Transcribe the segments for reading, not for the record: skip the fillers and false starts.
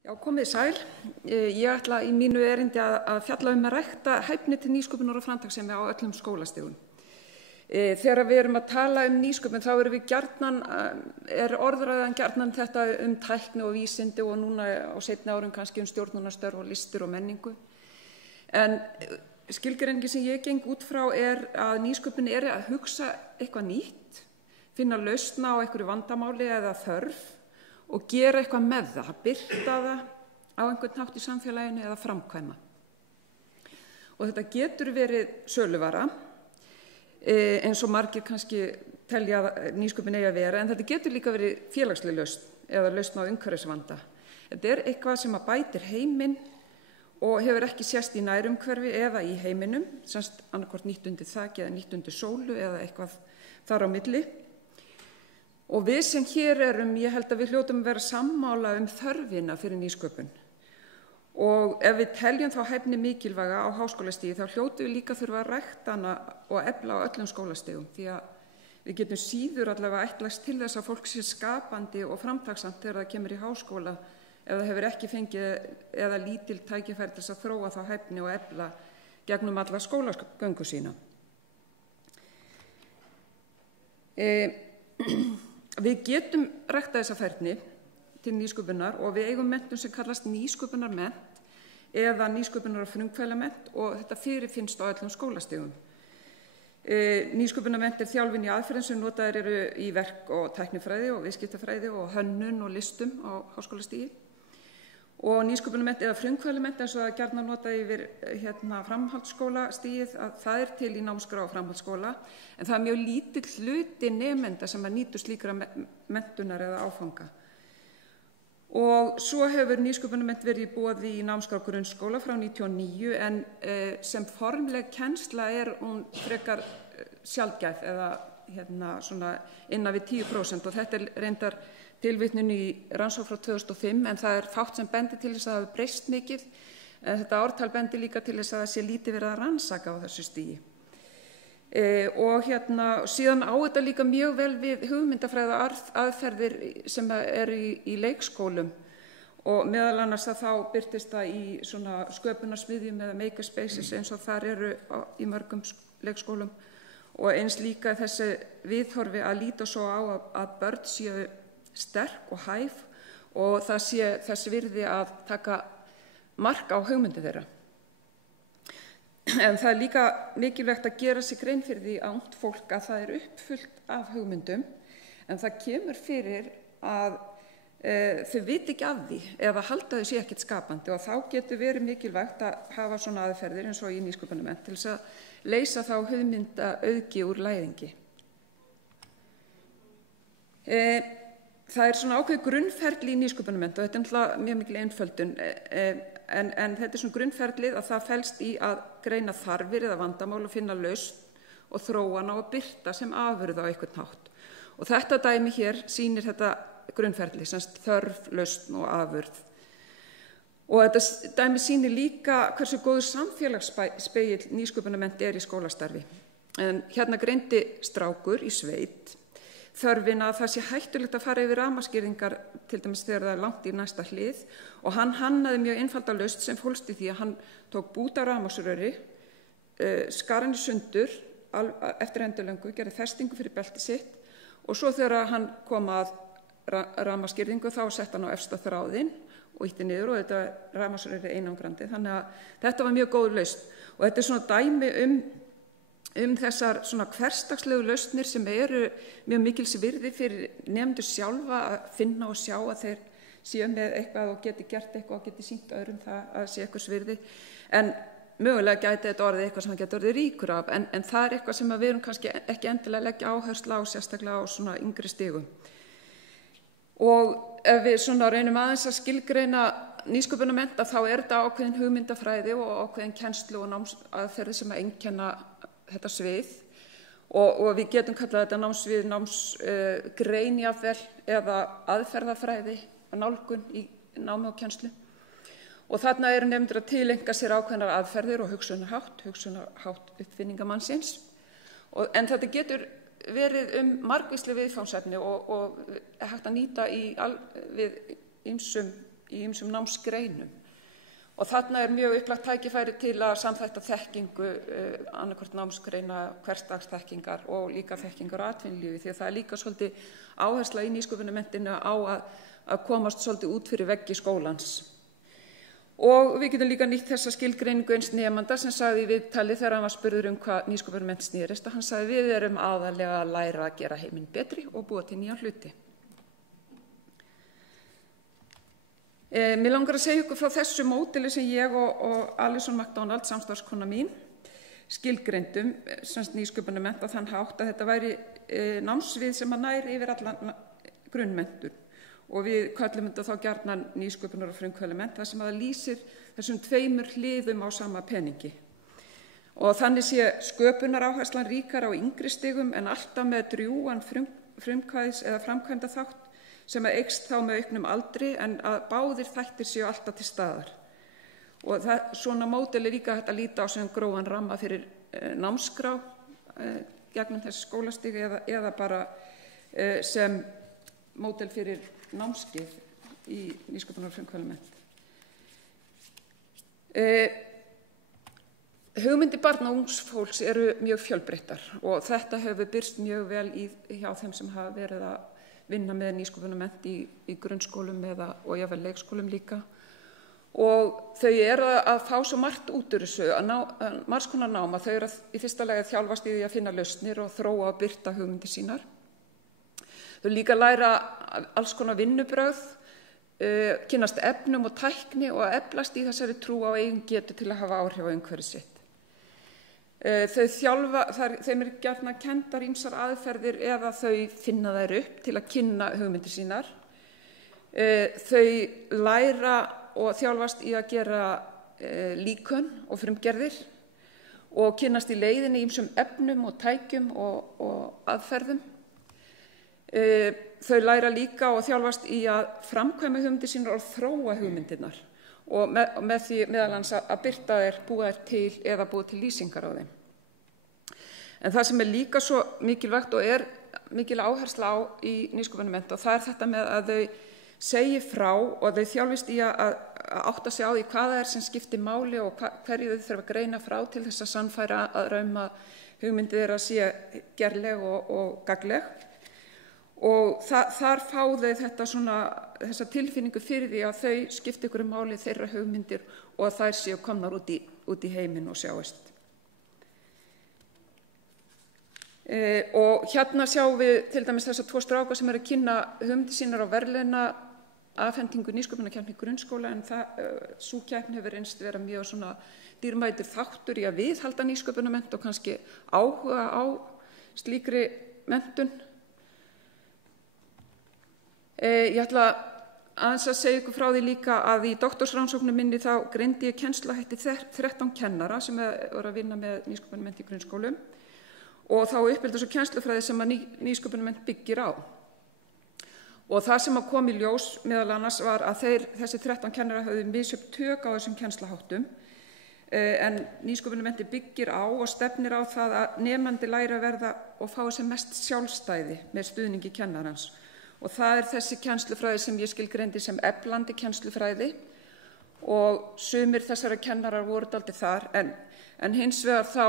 Já, komið sæl. Ég ætla í mínu erindi að fjalla að rækta hæfni til nýsköpunar og framtakssemi á öllum skólastigum. Þegar við erum að tala nýsköpun þá erum við gjarnan, orðræðan gjarnan þetta tækni og vísindi og núna á seinni árum kannski stjórnunarstörf og listir og menningu. En skilgreiningin sem ég geng út frá að nýsköpun að hugsa eitthvað nýtt, finna lausn á einhverju vandamáli eða þörf og gera eitthvað með það, birta það á einhvern hátt í samfélaginu eða framkvæma. Og þetta getur verið söluvara, eins og margir kannski telja nýsköpun eigi að vera, en þetta getur líka verið félagsleg lausn eða lausn á umhverfisvanda. Þetta bætir bætir heiminn og hefur ekki sést í nærumhverfi eða í heiminum, semst annaðhvort nýtt undir þaki eða nýtt undir sólu eða eitthvað þar á milli. Og við sem hér erum, ég held að við hljótum að vera sammála þörfina fyrir nýsköpun. Og ef við teljum þá hæfni mikilvæga á háskólastigi, þá hljótum við líka þurfa að rækta hana og efla á öllum skólastigum, því að við getum síður allavega ætlast til þess að fólk sé skapandi og framtakssamt þegar það kemur í háskóla, ef það hefur ekki fengið eða lítil tækifæri til þess að þróa þá hæfni og efla gegnum alla skólagöngu sína. Við getum ræktað þessa færni til nýsköpunar og við eigum menntun sem kallast nýsköpunarmennt eða nýsköpunar- og frumkvælamennt og þetta fyrirfinnst á öllum skólastigum. Nýsköpunarmennt þjálfun í aðferðum sem notaðir eru í verk- og tæknifræði og viðskiptafræði og hönnun og listum á háskólastigi. Og nýsköpunarmennt eða frumkvælamennt eins og það gjarnan notað yfir framhaldsskólastigið, að það til í námskrá á framhaldsskóla, en það mjög lítill hluti nemenda sem nýtur slíkra menntunar eða áfanga. Og svo hefur nýsköpunarmennt verið í boði í námskrá grunnskóla frá 1999 en sem formleg kennsla hún frekar sjaldgæf eða svona innan við 10% og þetta reyndar tilvitnun í rannsókn frá 2005 en það fátt sem bendir til þess að það hafi breyst mikið en þetta ártal bendir líka til þess að það sé lítið verið að rannsaka á þessu stigi. Og síðan á þetta líka mjög vel við hugmyndafræða aðferðir sem í leikskólum og meðal annars að þá birtist það í svona sköpunarsmiðjum eða makerspaces eins og þar eru í mörgum leikskólum og eins líka þessi viðhorfi að líta svo á að börn séu sterk og hæf og það sé þess virði að taka mark á hugmyndi þeirra. En það líka mikilvægt að gera sig grein fyrir því að ungt fólk að það uppfullt af hugmyndum en það kemur fyrir að þau viti ekki af því eða halda þau sé ekkert skapandi og þá getur verið mikilvægt að hafa svona aðferðir eins og í nýsköpunarmennt til þess að leysa þá hugmyndaauðgi úr læðingi. Það svona ákveðið grunnferli í nýsköpunarmennt og þetta náttúrulega mjög mikil einföldun en þetta svona grunnferlið að það felst í að greina þarfir eða vandamál og finna lausn og þróana og birta sem afurð á einhvern hátt. Og þetta dæmi hér sýnir þetta grunnferli, semst þörf, lausn og afurð. Og þetta dæmi sýnir líka hversu góður samfélagsspegill nýsköpunarmennt í skólastarfi. En hérna greindi strákur í sveit þörfina að það sé hættulegt að fara yfir rafmagnsgirðingar til dæmis þegar það langt í næsta hlið og hann hannaði mjög einfalda lausn sem fólst í því að hann tók bút af rafmagnsröri, skar hann í sundur eftir endilöngu, gerði festingu fyrir belti sitt og svo þegar hann kom að rafmagnsgirðingu þá sett hann á efsta þráðinn og ýtti niður og þetta rafmagnsröri einangrandi þannig að þetta var mjög góð lausn og þetta svona dæmi þessar svona hversdagslegu lausnir sem eru mjög mikils virði fyrir nemendur sjálfa að finna og sjá að þeir séu með eitthvað og geti gert eitthvað og geti sýnt öðrum það að sé eitthvað virði en mögulega gæti þetta orðið eitthvað sem það geti orðið ríkur af en það eitthvað sem við erum kannski ekki endilega að leggja áherslu á sérstaklega á svona yngri stigum. Og ef við svona reynum aðeins að skilgreina nýsköpunarmennt þá þetta ákveðin hugmyndafræði og ákveðin kennslu og námsaðferði sem að einkenna þetta svið og við getum kallað þetta námsvið, námsgrein jafnvel eða aðferðafræði og nálgun í námi og kennslu. Og þarna eru nemendur að tileinka sér ákveðnar aðferðir og hugsunarhátt uppfinningamannsins. En þetta getur verið margvísleg viðfangsefni og hægt að nýta við ýmsum í ýmsum námsgreinum. Og þarna mjög upplagt tækifæri til að samþætta þekkingu annarkvort námsgreina, hversdagsþekkingar og líka þekkingar á atvinnulífi, því að það líka svolítið áhersla í nýsköpunarmenntinu á að komast svolítið út fyrir veggi skólans. Og við getum líka nýtt þessa skilgreiningu eins nemanda sem sagði í viðtali þegar hann var spurður hvað nýsköpunarmennt snerist, að hann sagði við erum aðallega að læra að gera heiminn betri og búa til nýja hluti. Mér langar að segja ykkur frá þessu módeli sem ég og Alison McDonald, samstarfskona mín, skilgreindum nýsköpunarmennt á þann hátt að þetta væri námsvið sem að næri yfir allan grunnmenntun. Og við köllum þetta þá gjarnan nýsköpunar- og frumkvöðlamennt, þar sem að það lýsir þessum tveimur hliðum á sama peningi. Og þannig sé sköpunaráherslan ríkara á yngri stigum en alltaf með drjúgan frumkvæðis eða framkvæmda þátt sem að eykst þá með auknum aldri en að báðir þættir séu alltaf til staðar. Og svona módel líka hægt að líta á sem grófan ramma fyrir námskrá gegnum þessi skólastig eða bara sem módel fyrir námskeið í nýsköpunar- og frumkvöðlamennt. Hugmyndir barna og ungs fólks eru mjög fjölbreyttar og þetta hefur birst mjög vel hjá þeim sem hafa verið að vinna með nýsköpunarmennt í grunnskólum og jafnvel leikskólum líka. Og þau eru að fá svo margt út úr þessu, margs konar nám, að þau eru í fyrsta lagi að þjálfast í því að finna lausnir og þróa og birta hugmyndir sínar. Þau líka læra alls konar vinnubrögð, kynnast efnum og tækni og eflast í þessari trú á eigin getu til að hafa áhrif á umhverfi sitt. Þeim gjarnan kenndar ýmsar aðferðir eða þau finna þær upp til að kynna hugmyndir sínar. Þau læra og þjálfast í að gera líkön og frumgerðir og kynnast í leiðinni ýmsum efnum og tækjum og aðferðum. Þau læra líka og þjálfast í að framkvæma hugmyndir sínar og þróa hugmyndirnar og með því meðal annars að birta þær, búa þær til eða búa til lýsingar á þeim. En það sem líka svo mikilvægt og mikil áhersla á í nýsköpunarmennt og það þetta með að þau segi frá og þau þjálfist í að átta sig á því hvað það sem skiptir máli og hverju þau þurfa að greina frá til þess að sannfæra að rauma hugmyndir þeirra sé gerleg og gagnleg. Og þar fá þau þessa tilfinningu fyrir því að þau skipti ykkur máli þeirra hugmyndir og að þær séu komnar út í heiminn og sjáist. Og hérna sjáum við til dæmis þessa 2 stráka sem eru að kynna hugmyndir sínar á verðlauna afhendingu nýsköpunarkeppni í grunnskóla en sú keppni hefur reynst vera mjög svona dýrmætur þáttur í að viðhalda nýsköpunarmennt og kannski áhuga á slíkri menntun. Ég ætla aðeins að segja ykkur frá því líka að í doktorsrannsóknum minni þá greindi ég kennsluhætti 13 kennara sem voru að vinna með nýsköpunarmennt í grunnskólum og þá uppeldis- og kennslufræði sem að nýsköpunarmennt byggir á. Og það sem kom í ljós meðal annars var að þessi 13 kennara höfðu misjöfn tök á þessum kennsluháttum en nýsköpunarmennti byggir á og stefnir á það að nemandi læri að verða og fái sem mest sjálfstæði með stuðningi kennarans. Og það þessi kennslufræði sem ég skilgreindi sem eflandi kennslufræði og sumir þessara kennarar voru dálítið þar en hins vegar þá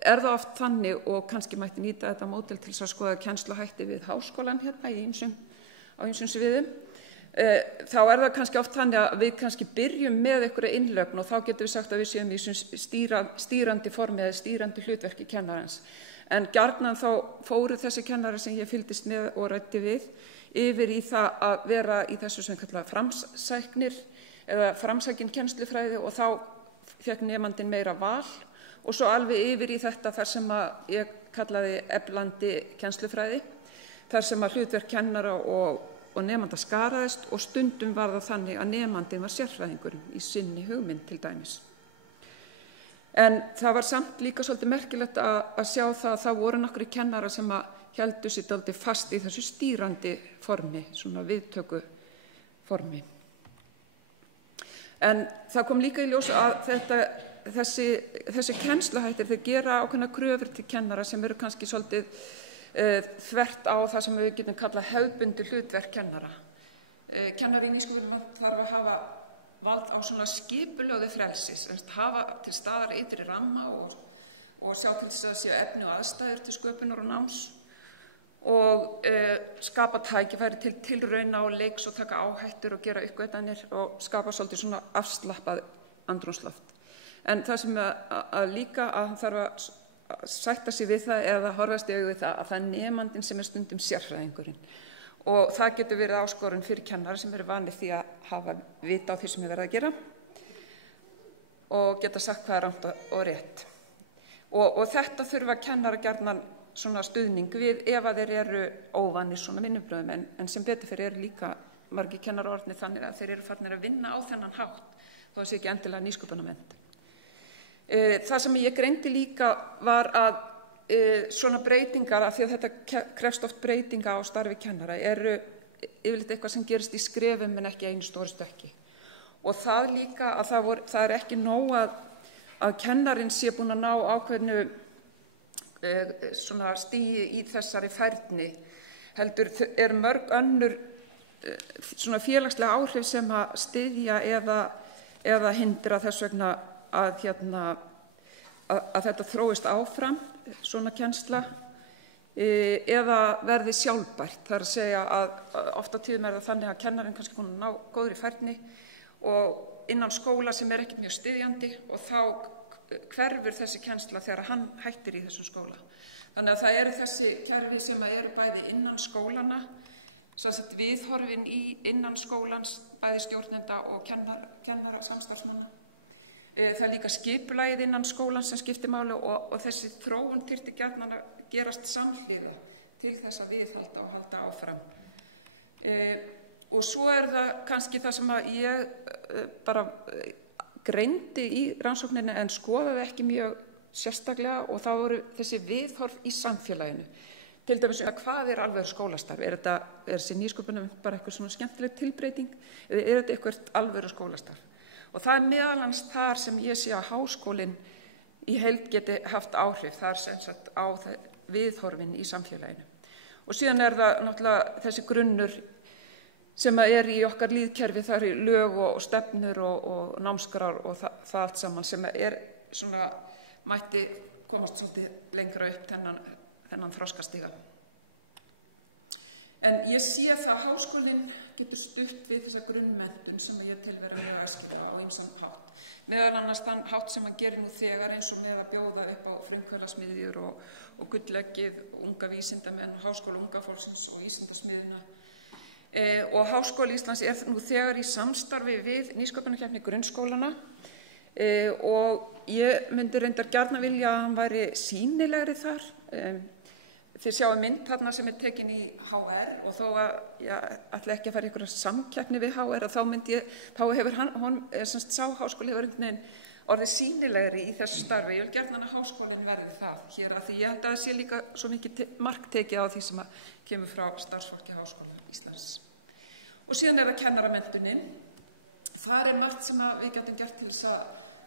það oft þannig og kannski mætti nýta þetta módel til að skoða kennsluhætti við háskólann hérna á ýmsum sviðum. Þá það kannski oft þannig að við kannski byrjum með einhverja innlögn og þá getum við sagt að við séum í stýrandi formi eða stýrandi hlutverki kennarans. En gjarnan þá fóru þessi kennarar sem ég fylgdist með og ræddi við yfir í það að vera í þessu sem kallað framsæknir eða framsækin kennslufræði og þá fékk nemandinn meira val og svo alveg yfir í þetta þar sem að ég kallaði eflandi kennslufræði, þar sem að hlutverk kennara og nemanda skaraðist og stundum var það þannig að nemandinn var sérfræðingur í sinni hugmynd til dæmis. En það var samt líka svolítið merkilegt að sjá það að það voru nokkrir kennara sem að héldu sér dálítið fast í þessu stýrandi formi, svona viðtöku formi. En það kom líka í ljós að þessi kennsluhættir þeir gera ákveðnar kröfur til kennara sem eru kannski svolítið þvert á það sem við getum kallað hefðbundið hlutverk kennara. Kennari í nýsköpun þarf að hafa vald á svona skipulögðu frelsis, hafa til staðar ytri ramma og sjá til þess að séu efni og aðstæður til sköpunar og náms og skapa tækifæri til tilrauna og leiks og taka áhættur og gera uppgötvanir og skapa svolítið svona afslappað andrúmsloft. En það sem að líka að hann þarf að sætta sig við það eða horfast í augu við það að það er nemandinn sem er stundum sérfræðingurinn. Og það getur verið áskorun fyrir kennara sem eru vanir því að hafa vita á því sem er verið að gera og geta sagt hvað er rangt og rétt. Og þetta þurfa kennara gjarnan svona stuðning við ef að þeir eru óvanir svona vinnubröðum en sem betur fyrir eru líka margir kennara orðnir þannig að þeir eru farnir að vinna á þennan hátt þó að sé ekki endilega nýsköpunarmennt. Það sem ég greindi líka var að svona breytingar, af því að þetta krefst oft breytinga á starfi kennara, eru yfirleitt eitthvað sem gerist í skrefum en ekki einu stóru stökki. Og það líka að það er ekki nóg að kennarinn sé búinn að ná ákveðnu svona stigi í þessari færni, heldur mörg önnur svona félagslega áhrif sem að styðja eða hindra þess vegna að þetta þróist áfram, svona kennsla, eða verði sjálfbært. Það er að segja að ofta tíðum það þannig að kennarinn kannski búinn að ná góðri færni og innan skóla sem er ekkert mjög styðjandi og þá hverfur þessi kennsla þegar hann hættir í þessum skóla. Þannig að það eru þessi kerfi sem eru bæði innan skólana, svo að viðhorfin innan skólans, bæði stjórnenda og kennara samstarfsmanna. Það er líka skipulagið innan skólans sem skiptir máli og þessi þróun þyrfti gjarnan að gerast samhliða til þess að viðhalda og halda áfram. Og svo er það kannski það sem að ég bara greindi í rannsókninni en skoðaði ekki mjög sérstaklega og þá voru þessi viðhorf í samfélaginu. Til dæmis hvað er alvöru skólastarf? Er þessi nýsköpunum bara eitthvað svona skemmtileg tilbreyting eða er þetta eitthvað alvöru skólastarf? Og það er meðal annars þar sem ég sé að háskólinn í heild geti haft áhrif, þar sem sagt á viðhorfin í samfélaginu. Og síðan er það náttúrulega þessi grunnur sem er í okkar líðkerfi, það eru lög og stefnur og námskrár og það allt saman sem er svona, mætti komast svolítið lengra upp þennan þroskastiga. En ég sé það að háskólinn getur stutt við þessa grunnmenntun sem ég tel vera mjög æskilega á ýmsan hátt. Meðal annars þann hátt sem hann gerir nú þegar eins og með að bjóða upp á frumkvöðlasmiðjur og gullleggið, unga vísindamenn og háskóla unga fólksins og vísindasmiðjuna. Og Háskóli Íslands er nú þegar í samstarfi við nýsköpunarkeppni grunnskólana og ég myndi reyndar gjarnan vilja að hann væri sýnilegri þar. Þið sjáum mynd þarna sem er tekin í HR og þó að ég ætla ekki að fara í einhverja samkeppni við HR og þá hefur sá háskóli hefur einhvern veginn orðið sýnilegri í þessu starfi. Ég vil gjarnan að háskólinn verði það hér að því ég held að það sé líka svo mikið marktekið á því sem kemur frá starfsfólki Háskóla Íslands. Og síðan er það kennaramenntunin. Þar er margt sem við getum gert til þess að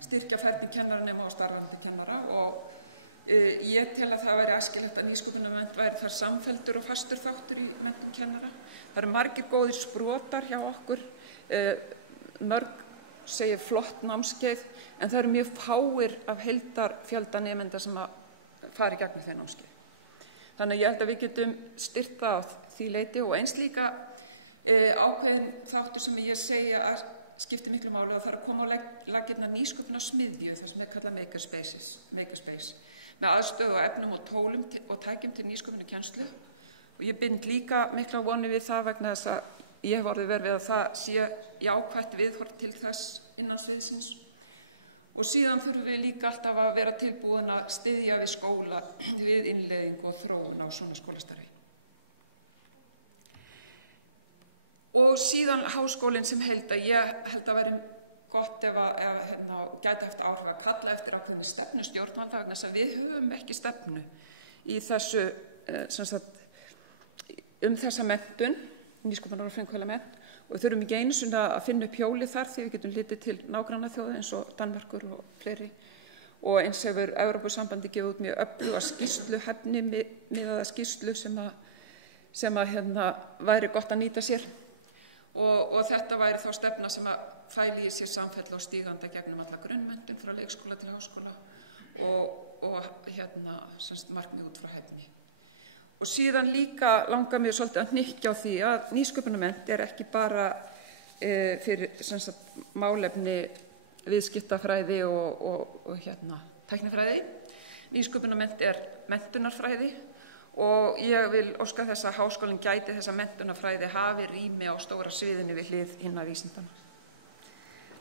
styrkja færni kennaranema og starfandi kennara og ég tel að það væri æskilegt að nýsköpunarmennt væri þar samfelldur og fastur þáttur í menntun kennara. Það eru margir góðir sprotar hjá okkur, mörg segir flott námskeið, en það eru mjög fáir af heildarfjölda nemenda sem að fara í gegnum þeir námskeið. Þannig að ég held að við getum styrkt það á því leyti og eins líka ákveðin þáttur sem ég segja að skiptir miklu máli að það er að koma á laggirnar nýsköpunarsmiðju, það sem er kallað makerspace, með aðstöðu og efnum og tólum og tækjum til nýsköpunarkennslu. Og ég bind líka mikla vonu við það vegna þess að ég hef orðið verið við að það sé jákvætt viðhorf til þess innan sviðsins. Og síðan þurfum við líka alltaf að vera tilbúin að styðja við skóla við innleiðingu og þróun á svona skólastarfi. Og síðan háskólinn sem held að væri gott ef gæti eftir áhrif að kalla eftir ákveðinni stefnu stjórnvalda vegna þess að við höfum ekki stefnu í þessu þessa menntun, nýsköpunar og frumkvöðlamennt og við þurfum ekki einu sinni að finna upp hjólið þar því við getum litið til nágrannaþjóða eins og Danmerkur og fleiri og eins hefur Evrópusambandið gefið út mjög öfluga skýrslu, hæfnimiðaða skýrslu sem væri gott að nýta sér. og þetta væri þá stefna sem að fæli í sér samfella og stíganda gegnum alla grunnmenntun frá leikskóla til háskóla og markmið út frá hæfni. Og síðan líka langar mér svolítið að hnykkja á því að nýsköpunarmennt ekki bara fyrir málefni viðskiptafræði og tæknifræði. Nýsköpunarmennt menntunarfræði og ég vil óska þess að háskólinn gæti þessa menntunarfræði hafi rými á stóra sviðinu við hlið hinna vísindana.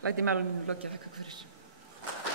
Læt ég mælum mínu lokið, þakka fyrir.